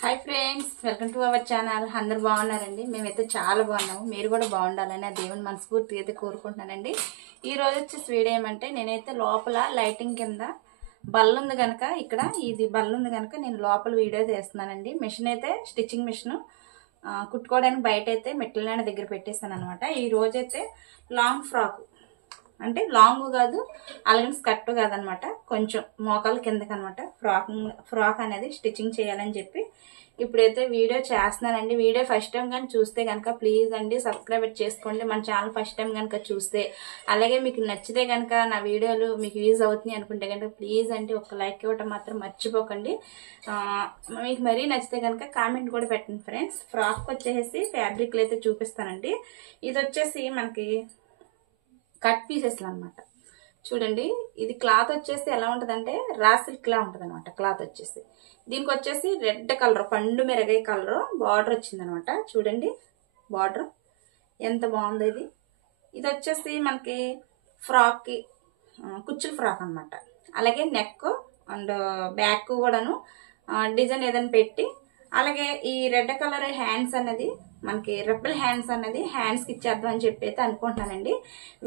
Hi friends, welcome to our channel. అందరు బాగున్నారండి? మేమైతే చాలా బాగున్నాము. మీరు కూడా బాగుండాలని ఆ దేవుని మనస్ఫూర్తిగా అయితే కోరుకుంటున్నానండి. ఈ రోజు వచ్చేసి వీడియో ఏమంటే, నేనైతే లోపల లైటింగ్ కింద బల్ల ఉంది కనుక, ఇక్కడ ఇది బల్ల ఉంది కనుక నేను లోపల వీడియో తీస్తున్నానండి. మిషన్ అయితే స్టిచ్చింగ్ మిషన్ కుట్టుకోవడానికి బయట అయితే మెట్ల దగ్గర పెట్టేస్తాను అనమాట. ఈ రోజైతే లాంగ్ ఫ్రాక్, అంటే లాంగ్ కాదు అలాగే స్కర్ట్ కాదనమాట, కొంచెం మోకాలు కిందకి అనమాట ఫ్రాక్ అనేది స్టిచ్చింగ్ చేయాలని చెప్పి ఇప్పుడైతే వీడియో చేస్తున్నానండి. వీడియో ఫస్ట్ టైం కానీ చూస్తే కనుక ప్లీజ్ అండి సబ్స్క్రైబ్ చేసుకోండి. మన ఛానల్ ఫస్ట్ టైం కనుక చూస్తే, అలాగే మీకు నచ్చితే కనుక నా వీడియోలు మీకు యూజ్ అవుతున్నాయి అనుకుంటే కనుక ప్లీజ్ అండి ఒక లైక్ ఇవ్వటం మాత్రం మర్చిపోకండి. మీకు మరీ నచ్చితే కనుక కామెంట్ కూడా పెట్టండి ఫ్రెండ్స్. ఫ్రాక్ వచ్చేసి ఫ్యాబ్రిక్లు అయితే చూపిస్తానండి. ఇది వచ్చేసి మనకి కట్ పీసెస్లు అనమాట. చూడండి, ఇది క్లాత్ వచ్చేసి ఎలా ఉంటుందంటే రా సిల్క్ లా ఉంటుంది అనమాట. క్లాత్ వచ్చేసి దీనికి వచ్చేసి రెడ్ కలర్, పండు మిరగాయ కలర్ బార్డర్ వచ్చింది అనమాట. చూడండి బార్డర్ ఎంత బాగుంది. ఇది వచ్చేసి మనకి ఫ్రాక్కి కుచ్చుల ఫ్రాక్ అనమాట. అలాగే నెక్ అండ్ బ్యాక్ కూడాను డిజైన్ ఏదైనా పెట్టి, అలాగే ఈ రెడ్ కలర్ హ్యాండ్స్ అనేది మనకి రెప్పల్ హ్యాండ్స్ అనేది హ్యాండ్స్కి ఇచ్చేద్దాం అని చెప్పి అయితే అనుకుంటున్నానండి.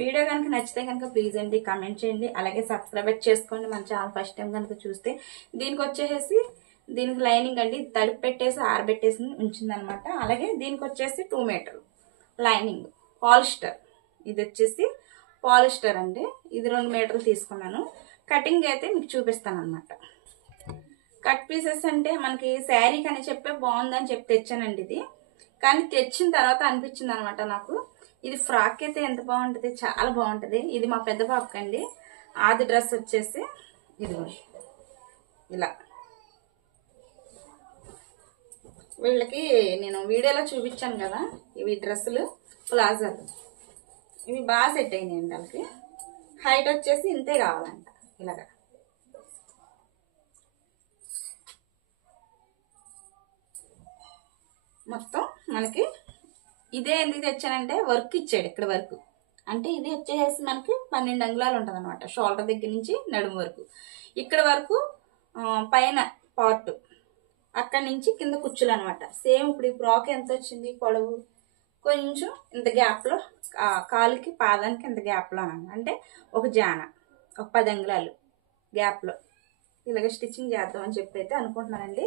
వీడియో కనుక నచ్చితే కనుక ప్లీజ్ అండి కామెంట్ చేయండి, అలాగే సబ్స్క్రైబ్ చేసుకోండి మన ఛానల్ ఫస్ట్ టైం కనుక చూస్తే. దీనికి వచ్చేసి దీనికి లైనింగ్ అండి తడిపి పెట్టేసి ఆరబెట్టేసి ఉంచిందనమాట. అలాగే దీనికి వచ్చేసి 2 మీటర్లు లైనింగ్ పాలిస్టర్. ఇది వచ్చేసి పాలిస్టర్ అండి. ఇది 2 మీటర్లు తీసుకున్నాను. కటింగ్ అయితే మీకు చూపిస్తాను అనమాట. కట్ పీసెస్ అంటే మనకి శారీకి అని చెప్పే బాగుందని చెప్పి తెచ్చానండి ఇది. కానీ తెచ్చిన తర్వాత అనిపించింది అనమాట నాకు, ఇది ఫ్రాక్ అయితే ఎంత బాగుంటుంది, చాలా బాగుంటుంది. ఇది మా పెద్ద పాపకి అండి. ఆది డ్రెస్ వచ్చేసి ఇది ఇలా వీళ్ళకి నేను వీడియోలో చూపించాను కదా, ఇవి డ్రెస్సులు ప్లాజాలు, ఇవి బాగా సెట్ అయినాయండి. వాళ్ళకి హైట్ వచ్చేసి ఇంతే కావాలంట. ఇలాగా మొత్తం మనకి ఇదే ఎందుకు తెచ్చానంటే వర్క్ ఇచ్చాడు ఇక్కడ వరకు. అంటే ఇది వచ్చేసి మనకి 12 అంగుళాలు ఉంటుంది అనమాట. షోల్డర్ దగ్గర నుంచి నడుము వరకు, ఇక్కడ వరకు పైన పార్ట్, అక్కడి నుంచి కింద కుచ్చులు అనమాట. సేమ్ ఇప్పుడు ఈ ఫ్రాక్ ఎంత వచ్చింది పొడవు, కొంచెం ఇంత గ్యాప్లో కాలుకి పాదానికి ఇంత గ్యాప్లో అంటే ఒక జాన, ఒక 10 అంగుళాలు గ్యాప్లో ఇలాగ స్టిచ్చింగ్ చేద్దామని చెప్పి అయితే అనుకుంటున్నానండి.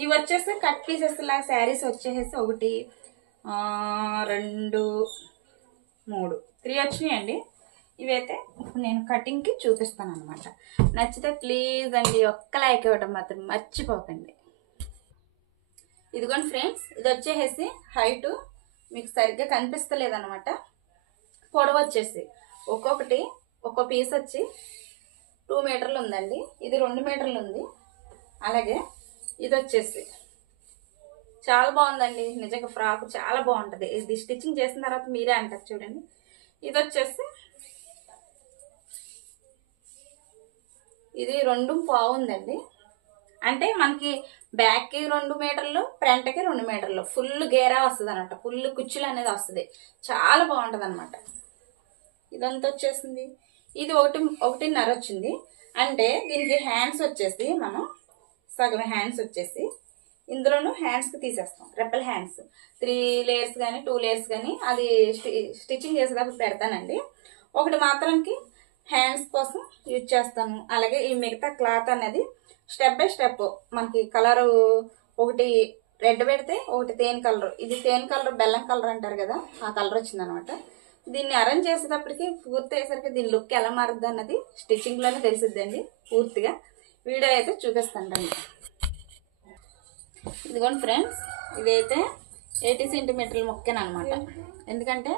ఇవి వచ్చేసి కట్ పీసెస్ లాగా శారీస్ వచ్చేసి 1 2 3 3 వచ్చినాయండి. ఇవైతే నేను కటింగ్కి చూపిస్తాను అనమాట. నచ్చితే ప్లీజ్ అండి ఒక్క లైక్ ఇవ్వడం మాత్రం మర్చిపోకండి. ఇదిగోండి ఫ్రెండ్స్, ఇది వచ్చేసి హైటు మీకు సరిగ్గా కనిపిస్తలేదు అనమాట. పొడవు వచ్చేసి ఒక్కొక్కటి ఒక్కో పీస్ వచ్చి 2 మీటర్లు ఉందండి. ఇది 2 మీటర్లు ఉంది. అలాగే ఇది వచ్చేసి చాలా బాగుందండి. నిజంగా ఫ్రాక్ చాలా బాగుంటుంది. ఇది స్టిచ్చింగ్ చేసిన తర్వాత మీరే అంటారు. చూడండి, ఇది వచ్చేసి ఇది 2.5 ఉందండి. అంటే మనకి బ్యాక్కి 2 మీటర్లు, ఫ్రంట్కి 2 మీటర్లు ఫుల్ గేరా వస్తుంది అనమాట. ఫుల్ కుచ్చులు అనేది వస్తుంది. చాలా బాగుంటుంది అనమాట. ఇదంతా వచ్చేసింది. ఇది 1.5 వచ్చింది. అంటే దీనికి హ్యాండ్స్ వచ్చేసి మనం సగం హ్యాండ్స్ వచ్చేసి ఇందులోనూ హ్యాండ్స్కి తీసేస్తాం. రెప్పల్ హ్యాండ్స్ 3 లేయర్స్ కానీ 2 లేయర్స్ కానీ అది స్టిచ్చింగ్ చేసేటప్పుడు పెడతానండి. ఒకటి మాత్రంకి హ్యాండ్స్ కోసం యూజ్ చేస్తాను. అలాగే ఈ మిగతా క్లాత్ అనేది స్టెప్ బై స్టెప్ మనకి కలరు, ఒకటి రెడ్ పెడితే ఒకటి తేనె కలర్, ఇది తేనె కలర్ బెల్లం కలర్ అంటారు కదా, ఆ కలర్ వచ్చిందనమాట. దీన్ని అరేంజ్ చేసేటప్పటికి పూర్తి అయ్యేసరికి దీని లుక్ ఎలా మారుద్ది అన్నది స్టిచ్చింగ్లోనే తెలిసిద్దండి. పూర్తిగా వీడియో అయితే చూపిస్తాను. ఇదిగోండి ఫ్రెండ్స్, ఇదైతే 80 సెంటీమీటర్ల మొక్కనమాట. ఎందుకంటే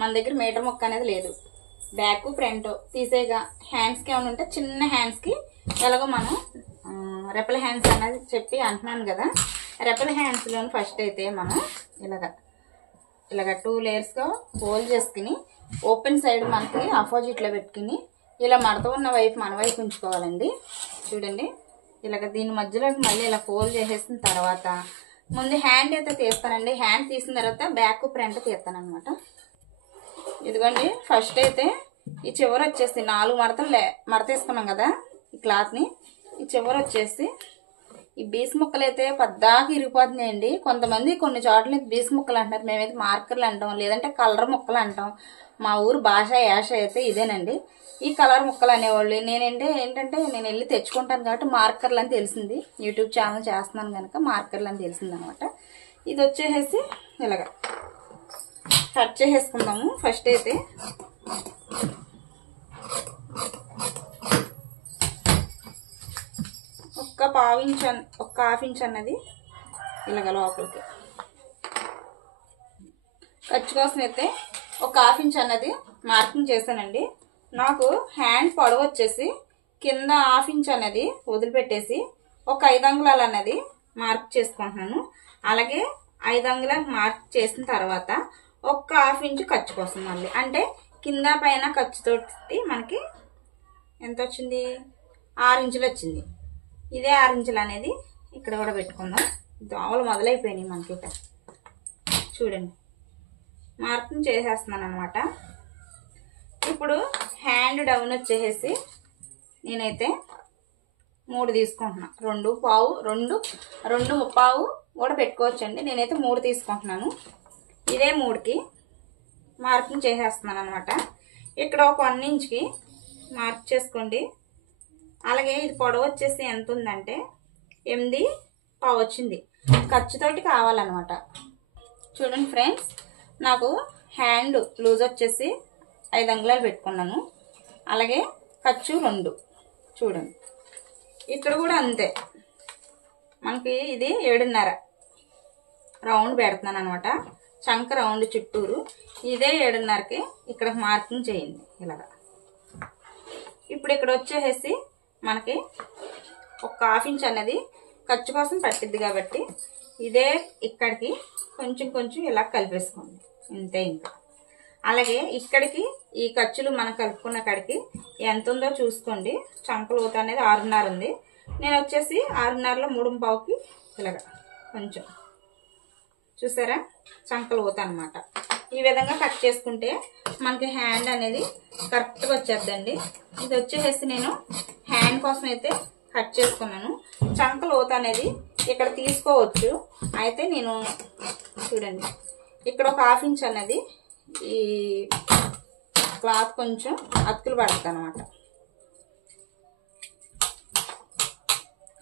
మన దగ్గర మీటర్ మొక్క అనేది లేదు. బ్యాక్ ఫ్రంట్ తీసేగా హ్యాండ్స్కి ఏమైనా ఉంటే చిన్న హ్యాండ్స్కి ఎలాగో మనం రెప్పల్ హ్యాండ్స్ అనేది చెప్పి అంటున్నాను కదా, రెప్పల్ హ్యాండ్స్లోని ఫస్ట్ అయితే మనం ఇలాగ 2 లేయర్స్గా హోల్డ్ చేసుకుని ఓపెన్ సైడ్ మనకి ఆపోజిట్లో పెట్టుకుని ఇలా మడత ఉన్న వైపు మన వైపు ఉంచుకోవాలండి. చూడండి, ఇలాగ దీని మధ్యలోకి మళ్ళీ ఇలా ఫోల్డ్ చేసేసిన తర్వాత ముందు హ్యాండ్ అయితే తీస్తానండి. హ్యాండ్ తీసిన తర్వాత బ్యాక్ ఫ్రంట్ తీస్తాను అనమాట. ఇదిగోండి, ఫస్ట్ అయితే ఈ చివర వచ్చేసి 4 మడతలు మడత వేసుకున్నాం కదా ఈ క్లాత్ని. ఈ చివర వచ్చేసి ఈ బీస్ ముక్కలు అయితే పద్దాకి ఇరిగిపోతున్నాయండి. కొంతమంది కొన్ని చోట్ల బీస్ ముక్కలు అంటారు, మేమైతే మార్కర్లు అంటాం, లేదంటే కలర్ ముక్కలు అంటాం. మా ఊరు భాష యాష అయితే ఇదేనండి. ఈ కలర్ ముక్కలు అనేవాళ్ళు. ఏంటంటే నేను వెళ్ళి తెచ్చుకుంటాను కాబట్టి మార్కర్లు అని తెలిసింది. యూట్యూబ్ ఛానల్ చేస్తున్నాను కనుక మార్కర్లు అని తెలిసింది అనమాట. ఇది వచ్చేసి ఇలాగా కట్ చేసేసుకుందాము. ఫస్ట్ అయితే ఒక హాఫ్ ఇంచ్ అన్నది ఇలాగ లోపలికి ఖర్చు కోసం అయితే ఒక హాఫ్ ఇంచ్ అన్నది మార్కింగ్ చేశానండి. నాకు హ్యాండ్ పొడవు వచ్చేసి కింద హాఫ్ ఇంచ్ అన్నది వదిలిపెట్టేసి ఒక 5 అంగుళాలు అన్నది మార్క్ చేసుకుంటున్నాను. అలాగే 5 అంగుళాలు మార్క్ చేసిన తర్వాత ఒక హాఫ్ ఇంచ్ ఖర్చు కోసం మళ్ళీ అంటే కింద పైన ఖర్చుతోటి మనకి ఎంత వచ్చింది, 6 ఇంచులు వచ్చింది. ఇదే 6 ఇంచులు అనేది ఇక్కడ కూడా పెట్టుకుందాం. దోమలు మొదలైపోయినాయి మనకి. ఇక్కడ చూడండి మార్కింగ్ చేసేస్తున్నాను అనమాట. ఇప్పుడు హ్యాండ్ డౌన్ వచ్చేసి నేనైతే 3 తీసుకుంటున్నా. 2 ముప్పావు కూడా పెట్టుకోవచ్చండి. నేనైతే 3 తీసుకుంటున్నాను. ఇదే 3కి మార్కింగ్ చేసేస్తున్నాను అనమాట. ఇక్కడ ఒక 1 ఇంచ్కి మార్క్ చేసుకోండి. అలాగే ఇది పొడవు వచ్చేసి ఎంత ఉందంటే 8 వచ్చింది. ఖర్చుతోటి కావాలన్నమాట. చూడండి ఫ్రెండ్స్, నాకు హ్యాండ్ లూజ్ వచ్చేసి 5 అంగుళాలు పెట్టుకున్నాను. అలాగే ఖర్చు 2. చూడండి ఇక్కడ కూడా అంతే. మనకి ఇది 7.5 రౌండ్ పెడుతున్నాను అనమాట. చంక రౌండ్ చుట్టూరు ఇదే 7.5కి ఇక్కడ మార్కింగ్ చేయండి ఇలాగా. ఇప్పుడు ఇక్కడ వచ్చేసి మనకి ఒక హాఫ్ ఇంచ్ అనేది ఖర్చు కోసం పట్టిద్ది కాబట్టి ఇదే ఇక్కడికి కొంచెం ఇలా కలిపేసుకోండి ఇంతే. ఇంకా అలాగే ఇక్కడికి ఈ ఖర్చులు మనం కలుపుకున్న కాడికి ఎంత ఉందో చూసుకోండి. చంక లోతు అనేది 6.5 ఉంది. నేను వచ్చేసి 6.5లో 3.25కి ఇలాగా కొంచెం చూసారా చంక లోతు అనమాట. ఈ విధంగా కట్ చేసుకుంటే మనకి హ్యాండ్ అనేది కరెక్ట్గా వచ్చేద్దండి. ఇది వచ్చేసి నేను హ్యాండ్ కోసం అయితే కట్ చేసుకున్నాను. చంక లోతు అనేది ఇక్కడ తీసుకోవచ్చు. అయితే నేను చూడండి ఇక్కడ ఒక హాఫ్ ఇంచ్ అనేది ఈ క్లాత్ కొంచెం అతుకులు పడుతుంది అనమాట.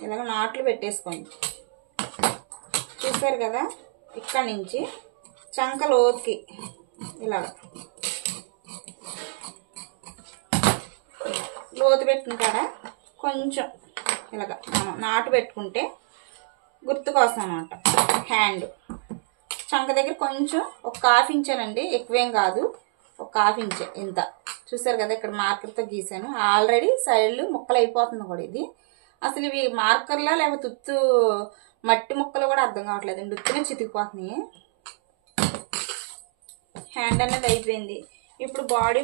ఇలాగ నాట్లు పెట్టేసుకోండి. చూసారు కదా, ఇక్కడ నుంచి చంక లోతుకి ఇలాగ లోతు పెట్టిన కాడ కొంచెం ఇలాగ మనం నాటు పెట్టుకుంటే గుర్తు కోసం అనమాట. హ్యాండ్ చంక దగ్గర కొంచెం ఒక హాఫ్ ఇంచేనండి, ఎక్కువేం కాదు, ఒక హాఫ్ ఇంచే ఇంత. చూసారు కదా ఇక్కడ మార్కర్తో గీసాను. ఆల్రెడీ సైడ్లు ముక్కలు అయిపోతుంది కూడా. ఇది అసలు ఇవి మార్కర్లా లేకపోతే ఉత్తు మట్టి ముక్కలు కూడా అర్థం కావట్లేదండి. ఉత్తునే చితికిపోతున్నాయి. హ్యాండ్ అనేది అయిపోయింది. ఇప్పుడు బాడీ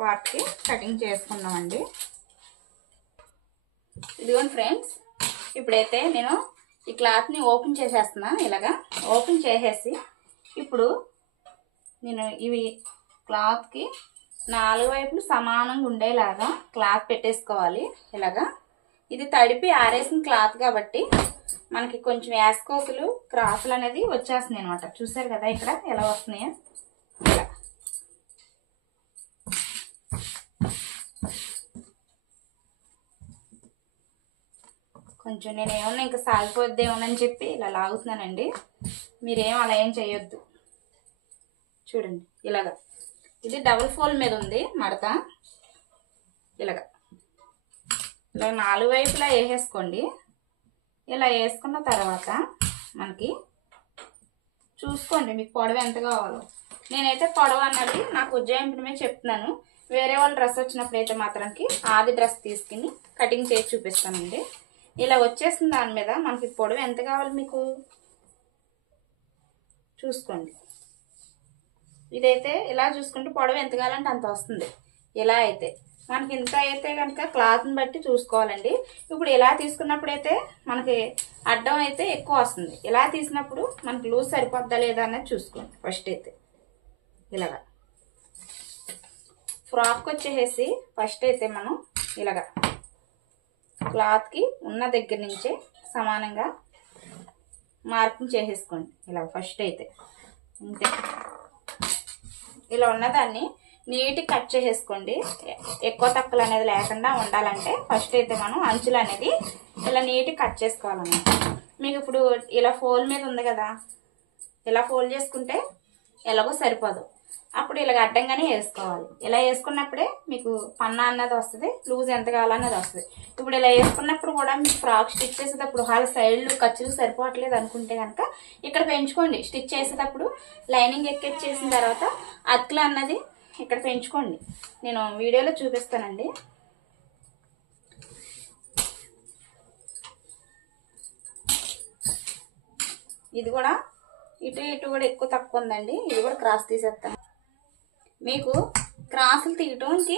పార్ట్కి కటింగ్ చేసుకున్నామండి. ఇదిగోండి ఫ్రెండ్స్, ఇప్పుడైతే నేను ఈ క్లాత్ని ఓపెన్ చేసేస్తున్నాను. ఇలాగా ఓపెన్ చేసేసి ఇప్పుడు నేను ఇవి క్లాత్కి 4 వైపులు సమానంగా ఉండేలాగా క్లాత్ పెట్టేసుకోవాలి. ఇలాగా ఇది తడిపి ఆరేసిన క్లాత్ కాబట్టి మనకి కొంచెం యాస్కోసులు క్రాసులు అనేది వచ్చేస్తున్నాయి అనమాట. చూసారు కదా ఇక్కడ ఎలా వస్తున్నాయో. ఇలా కొంచెం నేను ఏమన్నా ఇంకా సాగిపోద్దేమోనని చెప్పి ఇలా లాగుతున్నానండి. మీరేం అలా ఏం చేయొద్దు. చూడండి ఇలాగా ఇది డబుల్ ఫోల్డ్ మీద ఉంది మడత. ఇలా 4 వైపులా వేసేసుకోండి. ఇలా వేసుకున్న తర్వాత మనకి చూసుకోండి మీకు పొడవు ఎంత కావాలో. నేనైతే పొడవు అన్నది నాకు ఉజ్జాయింపుని మీద చెప్తున్నాను. వేరే వాళ్ళ డ్రెస్ వచ్చినప్పుడు అయితే మాత్రానికి ఆది డ్రెస్ తీసుకుని కటింగ్ చేసి చూపిస్తానండి. ఇలా వచ్చేసిన దాని మీద మనకి పొడవు ఎంత కావాలి మీకు చూసుకోండి. ఇదైతే ఇలా చూసుకుంటే పొడవు ఎంత కావాలంటే అంత వస్తుంది. ఇలా అయితే మనకి ఇంత అయితే కనుక క్లాత్ని బట్టి చూసుకోవాలండి. ఇప్పుడు ఇలా తీసుకున్నప్పుడు అయితే మనకి అడ్డం అయితే ఎక్కువ వస్తుంది. ఇలా తీసినప్పుడు మనకి లూజ్ సరిపోద్దా లేదా అనేది చూసుకోండి. ఫస్ట్ అయితే ఇలాగా ఫ్రాక్ వచ్చేసి ఫస్ట్ అయితే మనం ఇలాగా క్లాత్కి ఉన్న దగ్గర నుంచే సమానంగా మార్కింగ్ చేసేసుకోండి. ఇలా ఫస్ట్ అయితే అంతే. ఇలా ఉన్నదాన్ని నీట్గా కట్ చేసేసుకోండి. ఎక్కువ తక్కువలు అనేది లేకుండా ఉండాలంటే ఫస్ట్ అయితే మనం అంచులు అనేది ఇలా నీట్గా కట్ చేసుకోవాలన్నమాట. మీకు ఇప్పుడు ఇలా ఫోల్డ్ మీద ఉంది కదా, ఇలా ఫోల్డ్ చేసుకుంటే ఎలాగో సరిపోదు. అప్పుడు ఇలా అడ్డంగానే వేసుకోవాలి. ఇలా వేసుకున్నప్పుడే మీకు పన్నా అన్నది వస్తుంది, లూజ్ ఎంత కావాలన్నది వస్తుంది. ఇప్పుడు ఇలా వేసుకున్నప్పుడు కూడా మీకు ఫ్రాక్ స్టిచ్ చేసేటప్పుడు వాళ్ళ సైడ్లు ఖర్చులు సరిపోవట్లేదు అనుకుంటే కనుక ఇక్కడ పెంచుకోండి. స్టిచ్ చేసేటప్పుడు లైనింగ్ ఎక్కిచ్చేసిన తర్వాత అతుకులు అన్నది ఇక్కడ పెంచుకోండి. నేను వీడియోలో చూపిస్తానండి. ఇది కూడా ఇటు ఇటు కూడా ఎక్కువ తక్కువ ఉందండి. ఇది కూడా క్రాస్ తీసేస్తాను. మీకు క్రాసులు తీయటానికి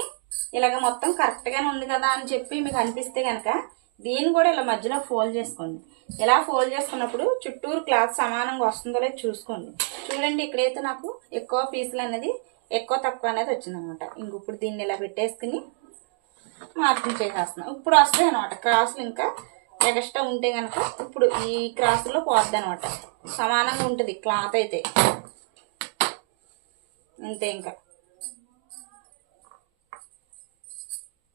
ఇలాగ మొత్తం కరెక్ట్గానే ఉంది కదా అని చెప్పి మీకు అనిపిస్తే కనుక దీన్ని కూడా ఇలా మధ్యలో ఫోల్డ్ చేసుకోండి. ఇలా ఫోల్డ్ చేసుకున్నప్పుడు చుట్టూరు క్లాత్ సమానంగా వస్తుందో లేదో చూసుకోండి. చూడండి, ఇక్కడైతే నాకు ఎక్కువ పీసులు అనేది ఎక్కువ తక్కువ అనేది వచ్చిందనమాట. ఇప్పుడు దీన్ని ఇలా పెట్టేసుకుని మార్కింగ్ చేసేస్తున్నాం. ఇప్పుడు వస్తాయి అనమాట క్రాసులు. ఇంకా ఎక్స్ట్రా ఉంటే కనుక ఇప్పుడు ఈ క్రాసులో పోద్ది అనమాట. సమానంగా ఉంటుంది క్లాత్ అయితే అంతే. ఇంకా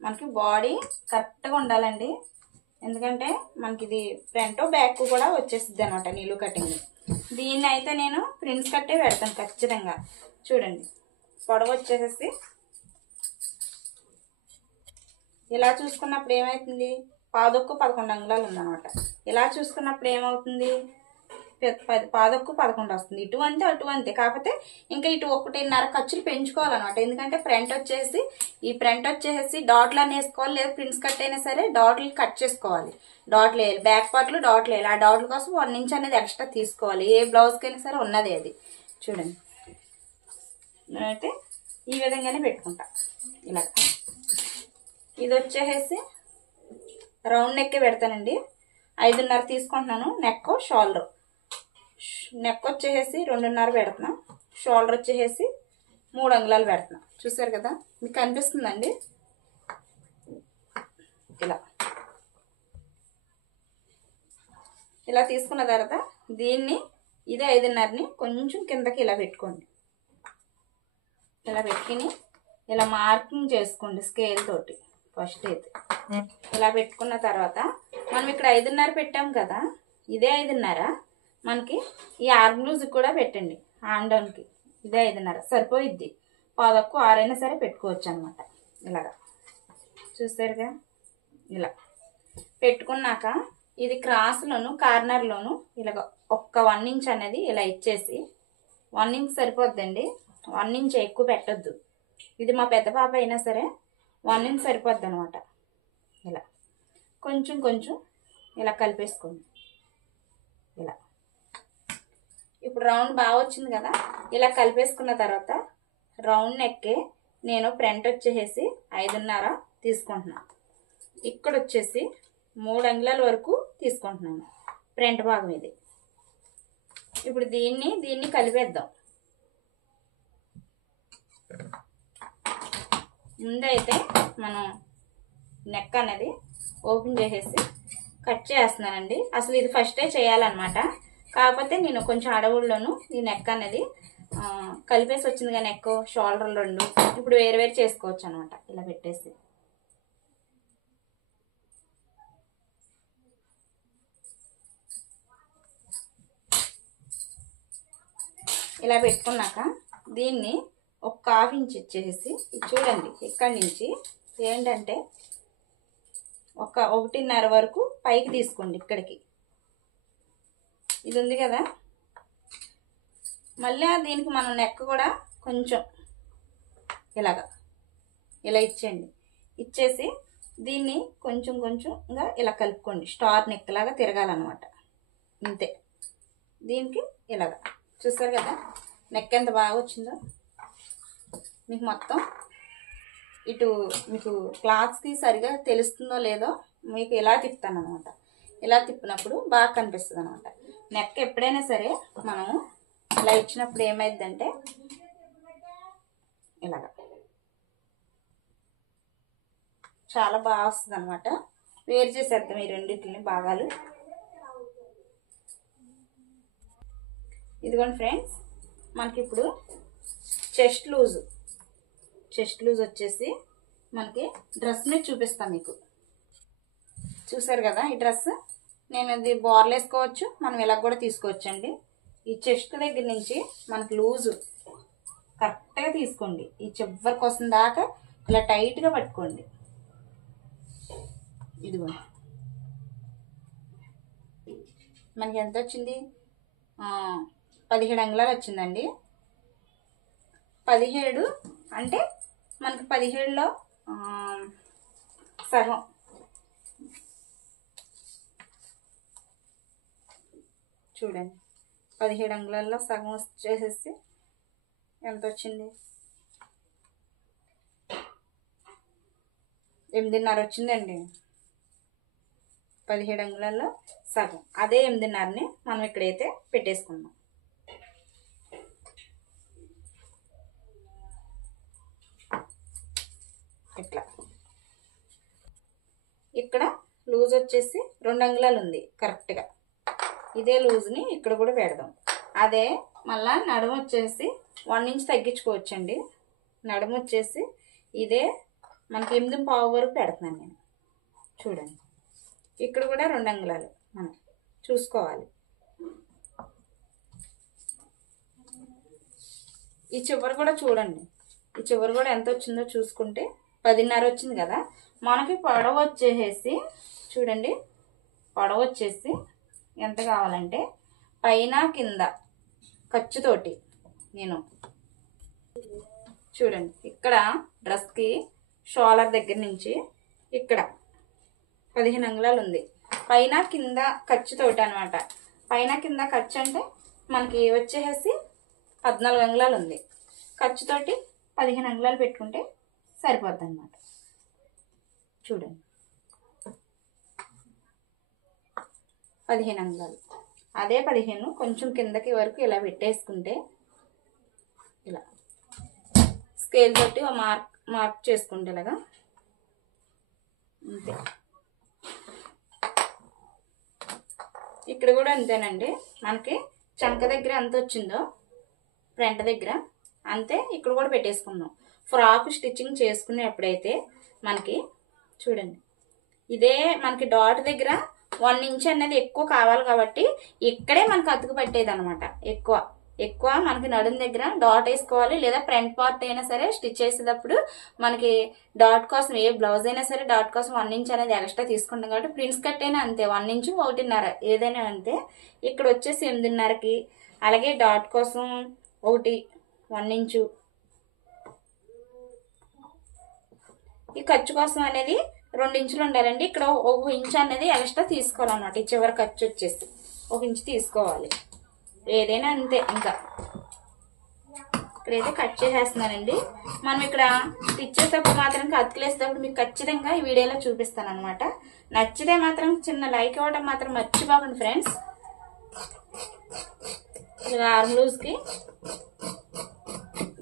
మనకి బాడీ కరెక్ట్గా ఉండాలండి. ఎందుకంటే మనకి ఇది ఫ్రంట్ బ్యాక్ కూడా వచ్చేస్తుంది అనమాట నీళ్ళు కటింగ్. దీన్ని అయితే నేను ప్రిన్స్ కట్టే పెడతాను ఖచ్చితంగా. చూడండి, పొడవు వచ్చేసేసి ఇలా చూసుకున్నప్పుడు ఏమవుతుంది, 11 అంగుళాలు ఉందన్నమాట. ఇలా చూసుకున్నప్పుడు ఏమవుతుంది, 11 వస్తుంది. ఇటు అంతే అటు అంతే. కాకపోతే ఇంకా ఇటు 1.5 ఖర్చులు పెంచుకోవాలన్నమాట. ఎందుకంటే ఫ్రంట్ వచ్చేసి ఈ ఫ్రంట్ వచ్చేసి డాట్లు అని వేసుకోవాలి, లేదా ప్రిన్స్ కట్ అయినా సరే డాట్లు కట్ చేసుకోవాలి. డాట్లు వేయాలి, బ్యాక్ పార్ట్లో డాట్లు వేయాలి. ఆ డాట్ల కోసం 1 ఇంచ్ అనేది ఎక్స్ట్రా తీసుకోవాలి. ఏ బ్లౌజ్కి అయినా సరే ఉన్నది అది. చూడండి, నేనైతే ఈ విధంగానే పెట్టుకుంటా. ఇలాగ ఇది వచ్చేసి రౌండ్ నెక్ పెడతానండి. 5.5 తీసుకుంటున్నాను. నెక్ షోల్డర్, నెక్ వచ్చేసి 2.5 పెడుతున్నా. షోల్డర్ వచ్చేసి 3 అంగుళాలు పెడుతున్నా. చూసారు కదా, మీకు కనిపిస్తుందండి. ఇలా తీసుకున్న తర్వాత దీన్ని ఇదే 5.5ని కొంచెం కిందకి ఇలా పెట్టుకోండి. ఇలా పెట్టుకుని ఇలా మార్కింగ్ చేసుకోండి స్కేల్ తోటి. ఫస్ట్ అయితే ఇలా పెట్టుకున్న తర్వాత మనం ఇక్కడ 5.5 పెట్టాం కదా, ఇదే 5.5 మనకి ఈ ఆర్మ్ లూజ్ కూడా పెట్టండి. హ్యాండ్ డౌన్కి ఇదే 5.5 సరిపోయిద్ది. 6 అయినా సరే పెట్టుకోవచ్చు అనమాట. ఇలాగా చూసారుగా, ఇలా పెట్టుకున్నాక ఇది క్రాస్లోను కార్నర్లోను ఇలాగ 1 ఇంచ్ అనేది ఇలా ఇచ్చేసి, 1 ఇంచ్ సరిపోద్దండి. 1 ఇంచ్ ఎక్కువ పెట్టద్దు. ఇది మా పెద్ద పాప అయినా సరే 1 ఇంచ్ సరిపోద్ది అనమాట. ఇలా కొంచెం కొంచెం ఇలా కలిపేసుకోండి. ఇలా ఇప్పుడు రౌండ్ బాగా వచ్చింది కదా. ఇలా కలిపేసుకున్న తర్వాత రౌండ్ నెక్కే నేను ఫ్రంట్ వచ్చేసి 5.5 తీసుకుంటున్నాను. ఇక్కడ వచ్చేసి 3 అంగుళాల వరకు తీసుకుంటున్నాను ఫ్రంట్ భాగం ఇది. ఇప్పుడు దీన్ని కలిపేద్దాం. ముందైతే మనం నెక్ అనేది ఓపెన్ చేసేసి కట్ చేస్తున్నానండి. అసలు ఇది ఫస్టే చేయాలన్నమాట. కాకపోతే నేను కొంచెం అడవుల్లోనూ ఈ నెక్ అనేది కలిపేసి వచ్చింది కదా, నెక్ షోల్డర్లు 2 ఇప్పుడు వేరు చేసుకోవచ్చు అనమాట. ఇలా పెట్టేసి ఇలా పెట్టుకున్నాక దీన్ని 1/2 ఇంచ్ ఇచ్చేసి చూడండి, ఇక్కడి నుంచి ఏంటంటే 1.5 వరకు పైకి తీసుకోండి. ఇక్కడికి ఇది ఉంది కదా, మళ్ళీ దీనికి మనం నెక్ కూడా కొంచెం ఇలా ఇచ్చేయండి. ఇచ్చేసి దీన్ని కొంచెం కొంచెంగా ఇలా కలుపుకోండి. స్టార్ నెక్ లాగా తిరగాలన్నమాట. ఇంతే. దీనికి ఇలాగా చూసారు కదా నెక్ ఎంత బాగా వచ్చిందో. మీకు మొత్తం ఇటు మీకు క్లాత్స్కి సరిగా తెలుస్తుందో లేదో మీకు ఇలా తిప్పుతాను అనమాట. ఇలా తిప్పినప్పుడు బాగా కనిపిస్తుంది అనమాట. నెక్ ఎప్పుడైనా సరే మనము ఇలా ఇచ్చినప్పుడు ఏమైందంటే ఇలాగా చాలా బాగా వస్తుంది అనమాట. వేరు చేసేద్దాం ఈ రెండింటిని భాగాలు. ఇదిగోండి ఫ్రెండ్స్, మనకి ఇప్పుడు చెస్ట్ లూజ్ వచ్చేసి మనకి డ్రెస్ మీద చూపిస్తాను మీకు. చూసారు కదా ఈ డ్రెస్, నేను ఇది బోర్లు వేసుకోవచ్చు, మనం ఇలా కూడా తీసుకోవచ్చండి. ఈ చెస్ట్ దగ్గర నుంచి మనకి లూజు కరెక్ట్గా తీసుకోండి. ఈ చివరి కోసం దాకా ఇలా టైట్గా పట్టుకోండి. ఇదిగో మనకి ఎంత వచ్చింది, 17 అంగుళాలు వచ్చిందండి. 17 అంటే మనకి 17లో సగం. చూడండి 17 అంగుళాల్లో సగం వచ్చేసేసి ఎంత వచ్చింది, 8.5 వచ్చిందండి. 17 అంగుళాల్లో సగం, అదే 8.5ని మనం ఇక్కడైతే పెట్టేసుకున్నాం. ఇట్లా ఇక్కడ లూజ్ వచ్చేసి 2 అంగుళాలు ఉంది కరెక్ట్గా. ఇదే లూజ్ని ఇక్కడ కూడా పెడదాం. అదే మళ్ళా నడుము వచ్చేసి 1 ఇంచ్ తగ్గించుకోవచ్చండి. నడుము వచ్చేసి ఇదే మనకి 8.5 వరకు పెడుతున్నాను నేను. చూడండి ఇక్కడ కూడా 2 అంగుళాలు మనం చూసుకోవాలి. ఈ చివరి కూడా చూడండి, ఈ చివరి కూడా ఎంత వచ్చిందో చూసుకుంటే 10.5 వచ్చింది కదా. మనకి పొడవు వచ్చేసి చూడండి, పొడవు వచ్చేసి ఎంత కావాలంటే పైన కింద ఖర్చుతోటి నేను చూడండి ఇక్కడ డ్రెస్కి షోలర్ దగ్గర నుంచి ఇక్కడ 15 అంగుళాలు ఉంది. పైన కింద ఖర్చుతోటి అనమాట. పైన కింద ఖర్చు అంటే మనకి వచ్చేసి 14 అంగుళాలు ఉంది. ఖర్చుతోటి 15 అంగుళాలు పెట్టుకుంటే సరిపోద్ది అనమాట. చూడండి 15 అంగుళాలు. అదే 15 కొంచెం కిందకి వరకు ఇలా పెట్టేసుకుంటే ఇలా స్కేల్ తోటి మార్క్ చేసుకుంటే ఇలాగా అంతే. ఇక్కడ కూడా అంతేనండి, మనకి చంక దగ్గర ఎంత వచ్చిందో ఫ్రంట్ దగ్గర అంతే ఇక్కడ కూడా పెట్టేసుకుందాం. ఫ్రాక్ స్టిచ్చింగ్ చేసుకునేప్పుడైతే మనకి చూడండి ఇదే మనకి డాట్ దగ్గర 1 ఇంచ్ అనేది ఎక్కువ కావాలి కాబట్టి ఇక్కడే మనకు అతుకు పట్టేది అనమాట. ఎక్కువ మనకి నడుం దగ్గర డాట్ వేసుకోవాలి. లేదా ఫ్రంట్ పార్ట్ అయినా సరే స్టిచ్ చేసేటప్పుడు మనకి డాట్ కోసం, ఏ బ్లౌజ్ అయినా సరే డాట్ కోసం 1 ఇంచ్ అనేది ఎక్స్ట్రా తీసుకుంటాం కాబట్టి ప్రిన్స్ కట్ అయినా అంతే 1 ఇంచు 1.5 ఏదైనా అంతే. ఇక్కడ వచ్చేసి 8.5కి, అలాగే డాట్ కోసం 1 ఇంచు, ఈ ఖర్చు కోసం అనేది 2 ఇంచులు ఉండాలండి. ఇక్కడ 1 ఇంచ్ అనేది ఎక్స్ట్రా తీసుకోవాలన్నమాట. ఈ చివరి ఖర్చు వచ్చేసి 1 ఇంచ్ తీసుకోవాలి. ఏదైనా అంతే. ఇంకా ఇక్కడైతే కట్ చేసేస్తున్నానండి. మనం ఇక్కడ స్టిచ్ చేసేటప్పుడు మాత్రం అతుకులేసేటప్పుడు మీకు ఖచ్చితంగా ఈ వీడియోలో చూపిస్తాను అనమాట. నచ్చితే మాత్రం చిన్న లైక్ ఇవ్వడం మాత్రం మర్చిపోకండి ఫ్రెండ్స్. ఇలా ఆర్మ్ లూజ్కి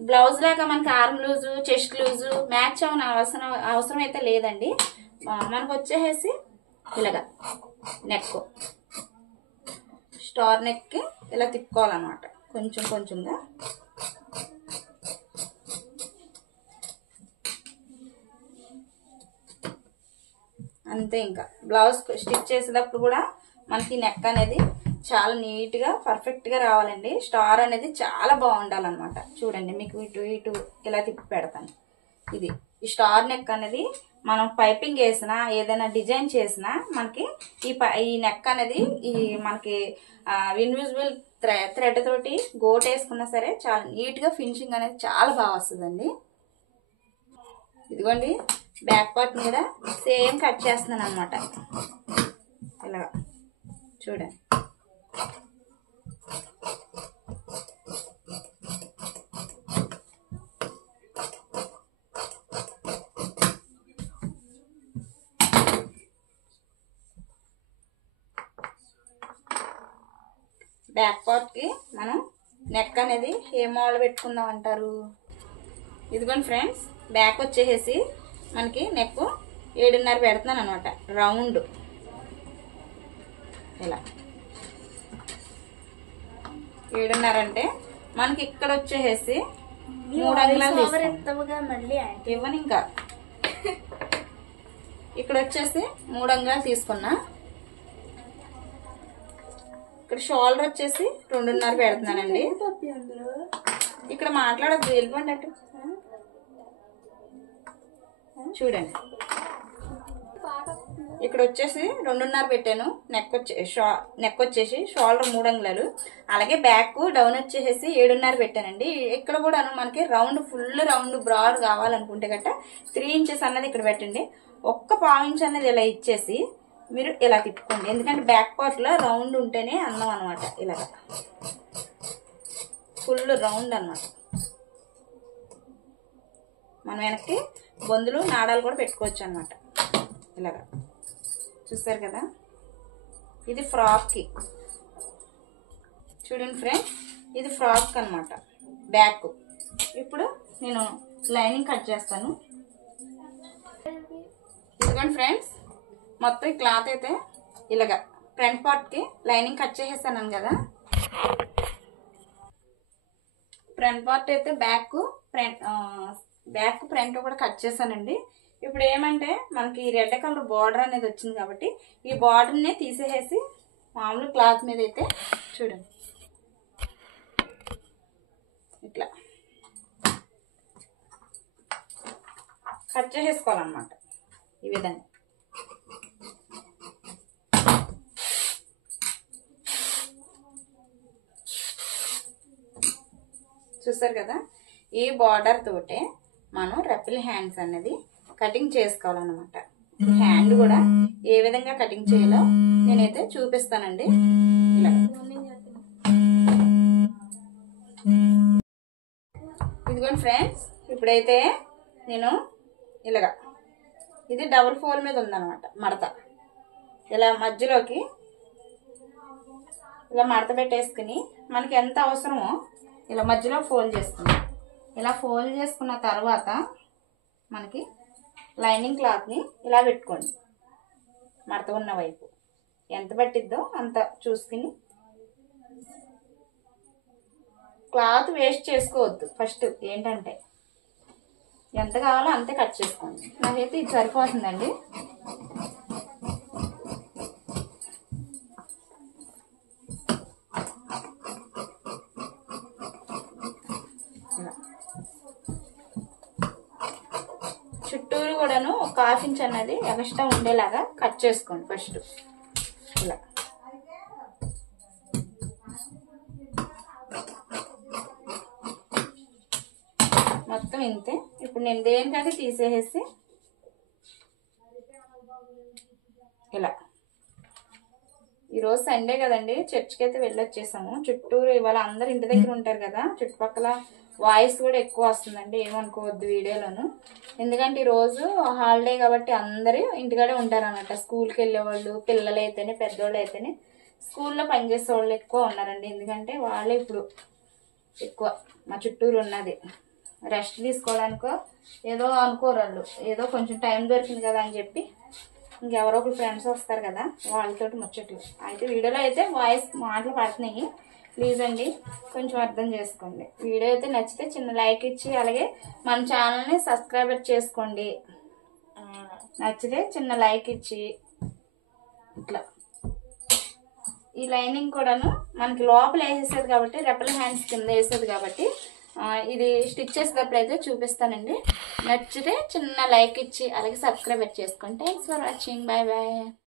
బ్లౌజ్ లాగా మనకి arm loose, chest loose match అవన అవసరం అయితే లేదండి. మనకు వచ్చేసి ఇలాగా నెక్, స్టార్ నెక్కి ఇలా తిప్పుకోవాలన్నమాట కొంచెం కొంచెంగా. అంతే. ఇంకా బ్లౌజ్ స్టిచ్ చేసేటప్పుడు కూడా మనకి నెక్ అనేది చాలా నీట్గా పర్ఫెక్ట్గా రావాలండి. స్టార్ అనేది చాలా బాగుండాలన్నమాట. చూడండి మీకు ఇటు ఇలా తిప్పి పెడతాను. ఇది ఈ స్టార్ నెక్ అనేది మనం పైపింగ్ వేసినా ఏదైనా డిజైన్ చేసినా మనకి ఈ నెక్ అనేది ఈ మనకి ఇన్విజిబుల్ థ్రెడ్ తోటి గోట్ వేసుకున్నా సరే చాలా నీట్గా ఫినిషింగ్ అనేది చాలా బాగా వస్తుందండి. ఇదిగోండి బ్యాక్ పార్ట్ కూడా సేమ్ కట్ చేస్తున్నాను అనమాట. ఇలా చూడండి. బ్యాక్ పార్ట్కి మనం నెక్ అనేది ఏ మోడల్ పెట్టుకుందాం అంటారు. ఇదిగోండి ఫ్రెండ్స్, బ్యాక్ వచ్చేసి మనకి నెక్ 7.5 పెడుతున్నాను అనమాట. రౌండ్ ఇలా 7:30 అంటే మనకి ఇక్కడ వచ్చేసి 3 అంగుళాలు ఇవ్వను ఇంకా. ఇక్కడ వచ్చేసి 3 అంగుళాలు తీసుకున్నా. ఇక్కడ షోల్డర్ వచ్చేసి 2:30 పెడుతున్నానండి. ఇక్కడ మాట్లాడద్దు, వెళ్ళిపోండి అటు. చూడండి ఇక్కడ వచ్చేసి 2:30 పెట్టాను. నెక్ వచ్చేసి షోల్డర్ 3 అంగుళాలు, అలాగే బ్యాక్ డౌన్ వచ్చేసి 7:30 పెట్టానండి. ఇక్కడ కూడా మనకి రౌండ్ ఫుల్ రౌండ్ బ్రాడ్ కావాలనుకుంటే గట్ట 3 ఇంచెస్ అన్నది ఇక్కడ పెట్టండి. ఒక్క 1/4 ఇంచ్ అనేది ఇలా ఇచ్చేసి మీరు ఇలా తిప్పుకోండి. ఎందుకంటే బ్యాక్ పార్ట్ లో రౌండ్ ఉంటేనే అందం అనమాట. ఇలాగ ఫుల్ రౌండ్ అనమాట. మనం వెనక్కి బొందులు నాడాలు కూడా పెట్టుకోవచ్చు అనమాట. ఇలాగా చూస్తారు కదా, ఇది ఫ్రాక్కి. చూడండి ఫ్రెండ్స్, ఇది ఫ్రాక్ అనమాట బ్యాక్. ఇప్పుడు నేను లైనింగ్ కట్ చేస్తాను. ఇదిగోండి ఫ్రెండ్స్, మొత్తం క్లాత్ అయితే ఇలాగా ఫ్రంట్ పార్ట్కి లైనింగ్ కట్ చేసేస్తాను కదా. ఫ్రంట్ పార్ట్ అయితే బ్యాక్ ఫ్రంట్ కూడా కట్ చేశానండి. ఇప్పుడు ఏమంటే మనకి రెడ్ కలర్ బార్డర్ అనేది వచ్చింది కాబట్టి ఈ బార్డర్ని తీసేసి మామూలు క్లాత్ మీద అయితే చూడండి ఇట్లా కట్ చేసేసుకోవాలన్నమాట. ఈ విధంగా చూస్తారు కదా. ఈ బార్డర్ తోటే మనం రెప్పిల్ హ్యాండ్స్ అనేది కటింగ్ చేసుకోవాలన్నమాట. హ్యాండ్ కూడా ఏ విధంగా కటింగ్ చేయాలో నేనైతే చూపిస్తానండి. ఇలా ఇదిగోండి ఫ్రెండ్స్, ఇప్పుడైతే నేను ఇలాగా ఇది డబుల్ ఫోల్డ్ మీద ఉందన్నమాట మడత. ఇలా మధ్యలోకి ఇలా మడత పెట్టేసుకుని మనకి ఎంత అవసరమో ఇలా మధ్యలో ఫోల్డ్ చేసుకున్నాం. ఇలా ఫోల్డ్ చేసుకున్న తర్వాత మనకి లైనింగ్ క్లాత్ని ఇలా పెట్టుకోండి. మడత ఉన్న వైపు ఎంత పట్టిద్దో అంత చూసుకుని, క్లాత్ వేస్ట్ చేసుకోవద్దు. ఫస్ట్ ఏంటంటే ఎంత కావాలో అంతే కట్ చేసుకోండి. నాకైతే ఇది సరిపోతుందండి. చుట్టూరు కూడాను ఒక 1/2 ఇంచ్ అన్నది ఎక్స్ట్రా ఉండేలాగా కట్ చేసుకోండి ఫస్ట్. ఇలా మొత్తం ఇంతే. ఇప్పుడు నేను దేనికంటే తీసేసి ఇలా, ఈరోజు సండే కదండి, చర్చ్కి అయితే వెళ్ళొచ్చేసాము. చుట్టూరు ఇవాళ అందరు ఇంటి దగ్గర ఉంటారు కదా, చుట్టుపక్కల వాయిస్ కూడా ఎక్కువ వస్తుందండి, ఏమనుకోవద్దు వీడియోలోను. ఎందుకంటే ఈరోజు హాలిడే కాబట్టి అందరూ ఇంటికాడే ఉంటారు అన్నమాట. స్కూల్కి వెళ్ళేవాళ్ళు, పిల్లలు అయితేనే పెద్దవాళ్ళు అయితేనే, స్కూల్లో పనిచేసే వాళ్ళు ఎక్కువ ఉన్నారండి. ఎందుకంటే వాళ్ళే ఇప్పుడు ఎక్కువ మా చుట్టూరు ఉన్నది. రెస్ట్ తీసుకోవడానికో ఏదో అనుకోరు వాళ్ళు, ఏదో కొంచెం టైం దొరికింది కదా అని చెప్పి ఇంకెవరో ఒకరు ఫ్రెండ్స్ వస్తారు కదా వాళ్ళతోటి ముచ్చట్లు. అయితే వీడియోలో అయితే వాయిస్ మాటలు పడుతున్నాయి, ప్లీజ్ అండి కొంచెం అర్థం చేసుకోండి. వీడియో అయితే నచ్చితే చిన్న లైక్ ఇచ్చి అలాగే మన ఛానల్ని సబ్స్క్రైబ్ చేసుకోండి. నచ్చితే చిన్న లైక్ ఇచ్చి ఇట్లా. ఈ లైనింగ్ కూడాను మనకి లోపల వేసేది కాబట్టి, రెప్పల హ్యాండ్స్ కింద వేసేది కాబట్టి ఇది స్టిచ్ చేసేటప్పుడు అయితే చూపిస్తానండి. నచ్చితే చిన్న లైక్ ఇచ్చి అలాగే సబ్స్క్రైబ్ చేసుకోండి. Thanks for watching. Bye bye.